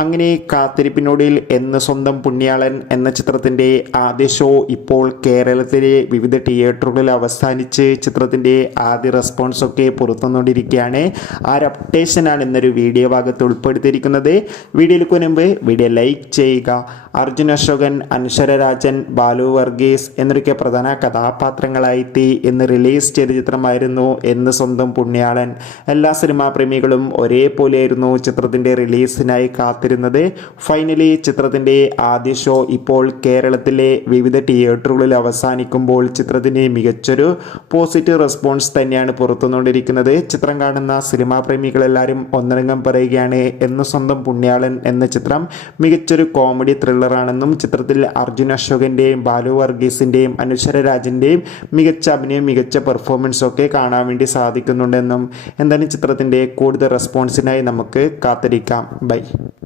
അങ്ങനെ കാത്തിരിപ്പിനൊടുവിൽ എന്ന് സ്വന്തം പുണ്യാളൻ എന്ന ചിത്രത്തിൻ്റെ ആദ്യ ഷോ ഇപ്പോൾ കേരളത്തിലെ വിവിധ തിയേറ്ററുകളിൽ അവസാനിച്ച് ചിത്രത്തിൻ്റെ ആദ്യ റെസ്പോൺസൊക്കെ പുറത്തുവന്നുകൊണ്ടിരിക്കുകയാണ്. ആ ഒരു അപ്ഡേഷനാണ് ഇന്നൊരു വീഡിയോ ഭാഗത്ത് ഉൾപ്പെടുത്തിയിരിക്കുന്നത്. വീഡിയോയിലേക്ക് മുൻപ് വീഡിയോ ലൈക്ക് ചെയ്യുക. അർജുൻ അശോകൻ, അനശ്വര രാജൻ, ബാലു വർഗീസ് എന്നൊക്കെ പ്രധാന കഥാപാത്രങ്ങളായി ഇന്ന് റിലീസ് ചെയ്ത ചിത്രമായിരുന്നു എന്ന് സ്വന്തം പുണ്യാളൻ. എല്ലാ സിനിമാ പ്രേമികളും ഒരേപോലെയായിരുന്നു ചിത്രത്തിൻ്റെ റിലീസിനായി കാത്തിരുന്നത്. ഫൈനലി ചിത്രത്തിൻ്റെ ആദ്യ ഷോ ഇപ്പോൾ കേരളത്തിലെ വിവിധ തിയേറ്ററുകളിൽ അവസാനിക്കുമ്പോൾ ചിത്രത്തിന് മികച്ചൊരു പോസിറ്റീവ് റെസ്പോൺസ് തന്നെയാണ് പുറത്തുവന്നുകൊണ്ടിരിക്കുന്നത്. ചിത്രം കാണുന്ന സിനിമാ പ്രേമികളെല്ലാവരും ഒന്നടങ്കം പറയുകയാണ് എന്ന് സ്വന്തം പുണ്യാളൻ എന്ന ചിത്രം മികച്ചൊരു കോമഡി ത്രില്ലറാണെന്നും ചിത്രത്തിൽ അർജുൻ അശോകൻ്റെയും ബാലു വർഗീസിൻ്റെയും അനശ്വര രാജൻ്റെയും മികച്ച അഭിനയം, മികച്ച പെർഫോമൻസും ഒക്കെ കാണാൻ വേണ്ടി സാധിക്കുന്നുണ്ടെന്നും എന്തായാലും ചിത്രത്തിൻ്റെ കൂടുതൽ റെസ്പോൺസിനായി നമുക്ക് കാത്തിരിക്കാം. ബൈ.